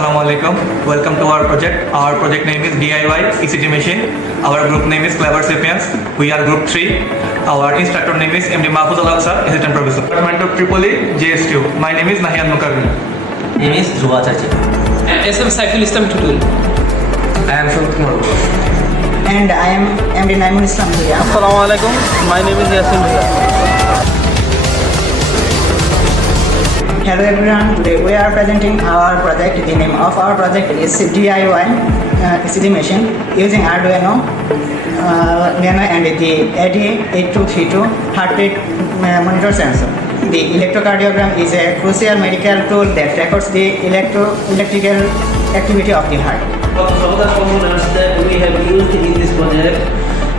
Assalamualaikum. Welcome to our project. Our project name is DIY ECG Machine. Our group name is Clever Sapiens. We are group 3. Our instructor name is MD Mahfuzul, Assistant Professor. Department of Tripoli, JSTU. My name is Nahian Mukarrim. Name is Dhruva Chachi. SM Saiful Islam Tutul. I am Sumit Kumar. And I am MD Naimun Islam Turia. Assalamualaikum. My name is Yasin Reza. Hello everyone, today we are presenting our project. The name of our project is DIY ECG Machine using Arduino Nano and the AD8232 heart rate monitor sensor. The electrocardiogram is a crucial medical tool that records the electrical activity of the heart. From some of the components that we have used in this project,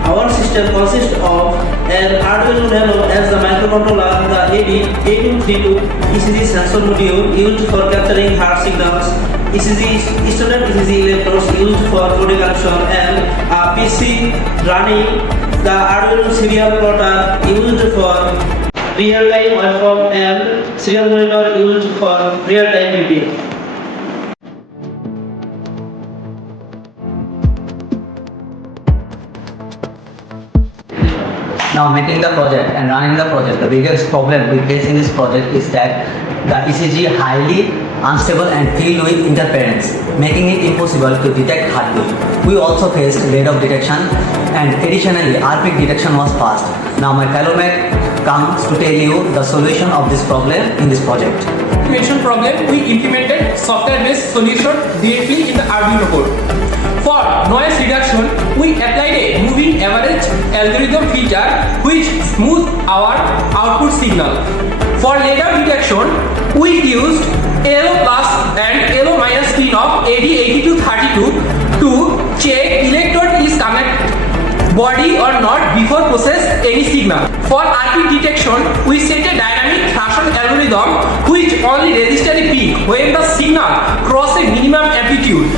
our system consists of an Arduino Nano as the microcontroller, the AD8232 ECG sensor module used for capturing heart signals, standard ECG electrodes used for body connection, and a PC running the Arduino serial plotter used for real-time waveform and serial monitor used for real-time reading. Now making the project and running the project, the biggest problem we face in this project is that the ECG highly unstable and filled with interference, making it impossible to detect heartbeat. We also faced rate of detection and additionally RPIC detection was fast. Now my fellow mate comes to tell you the solution of this problem in this project. Implementation problem, we implemented software-based solution directly in the Arduino board. For noise reduction, we applied a moving average algorithm filter which smooths our output signal. For ladder detection, we used LO plus and LO minus pin of AD8232 to check electrode is connected body or not before process any signal. For RP detection, we set a dynamic threshold algorithm which only registers a peak when the signal crosses a minimum amplitude.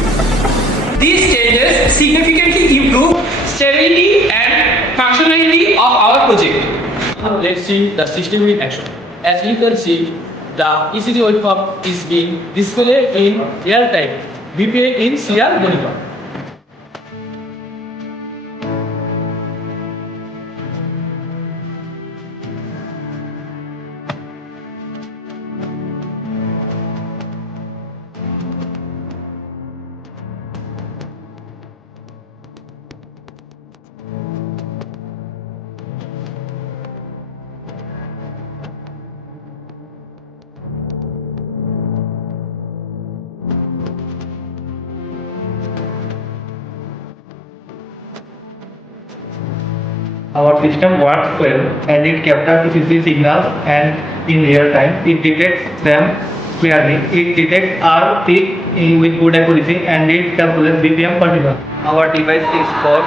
These changes significantly improve stability and functionality of our project. Let's see the system in action. As you can see, the ECG waveform is being displayed in real time, BPA in serial monitor. Our system works well and it captures ECG signals and in real time it detects them clearly. It detects our peak with good accuracy and it calculates BPM continuous. Our device is for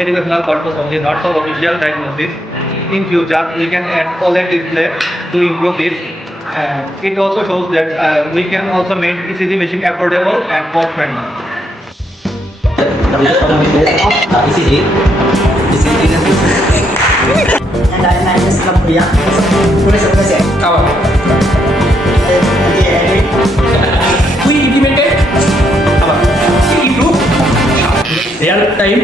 educational purpose only, not for official diagnosis. In future, we can add OLED display to improve this. It also shows that we can also make ECG machine affordable and cost-friendly. The biggest problem we face of ECG is And I am Naimun Islam Turia. We implemented improve real time